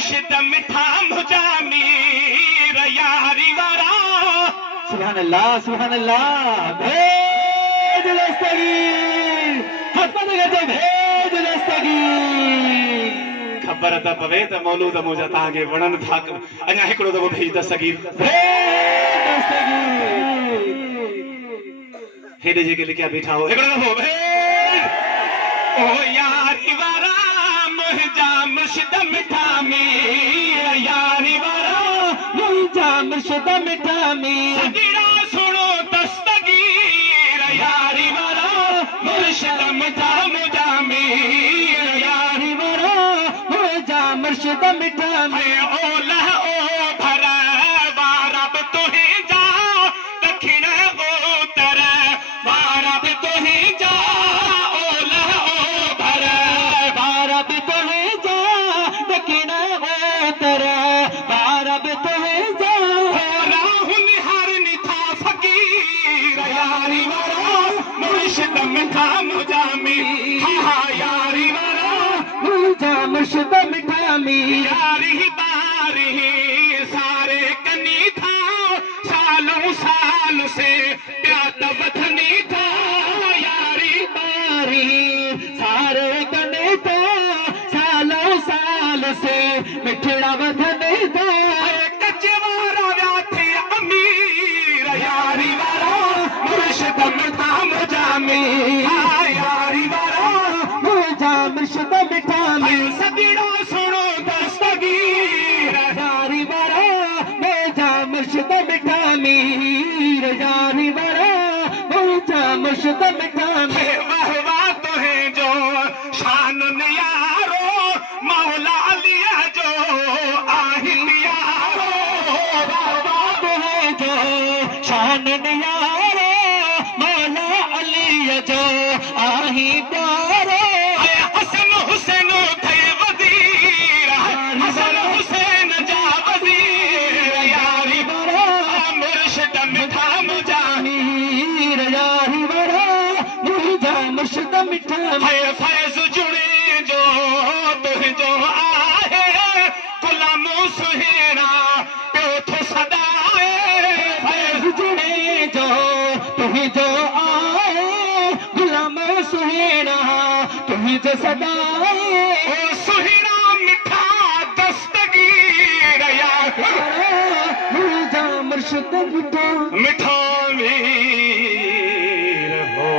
मुर्शिद मिठा मुजामिर यारी वारा। सुभान अल्लाह भेज दस्तगीर हसन गजे भेज दस्तगीर। खबर त पवे त मौलूद मुझा तांगे वणन था अञा हिकिड़ो दफ़ो भेज दस्तगीर भेज दस्तगीर। हेॾे जेके लिखिया बीठा हो हिकिड़ो दफ़ो भेज ओ यारी वारा मुंहिंजा मुर्शिद मिठा मीर यारी वारा मुंहिंजा मुर्शिद मिठा मीर। सजीड़ा सुनो दस्तगीर यारी वारा मुर्शिद मिठा मुझा मीर यारी वारा मुंहिंजा मुर्शिद मिठा मीर। ओ लह ओ भर वारब तुहीं जा दखिण उतर वारब तुहीं जा ओ लह ओ भर भारत तुहे जा दक्षिण उत्तर भारत तुहे जा। राहुल हर निथा फकीर यारी वारा मुर्शिद मिठा मुजामी हा यारी वारा मुंहिंजा मुर्शिद मिठा मीर। यारी बारी सारे कनी था सालों साल से प्यात वथनी था यारी बारी सारे कने तो सालों साल से मिठड़ा वधने तो। कचवारा व्याथी अमीर यारी वारा मुर्शिद मिठा मुजामी यारी वारा मुंहिंजा मुर्शिद मिठा मीर। सजीड़ा सुनो दस्तगीर यारी वारा मुंहिंजा मुर्शिद मिठा मीर। यारी वारा मुंहिंजा मुर्शिद मिठा मीर। वाह वाह तुहे जो शान नियारो मौला अलिया जो आहिल यारो वाह वाह तुहे जो शान नियारो मौला अली जो आही प्यारो। हसन हुसैन थे वजीर हसन हुसैन जा वजीर यारी वारा मुर्शिद मिठा मुजामी मीर। यारी वारा मुंहिंजा मुर्शिद मिठा मीर। फैज़ जुड़े जो तुंहिंजो आहे गुलाम सुहिणा पियो थो सदाए फैज़ जुड़े जो तुंहिंजो आहे गुलाम सुहिणा तुंहिंजो सदाए। ओ सुहिणा मिठा दस्तगीर यार मुंहिंजा मुर्शिद मिठा मिठा मीर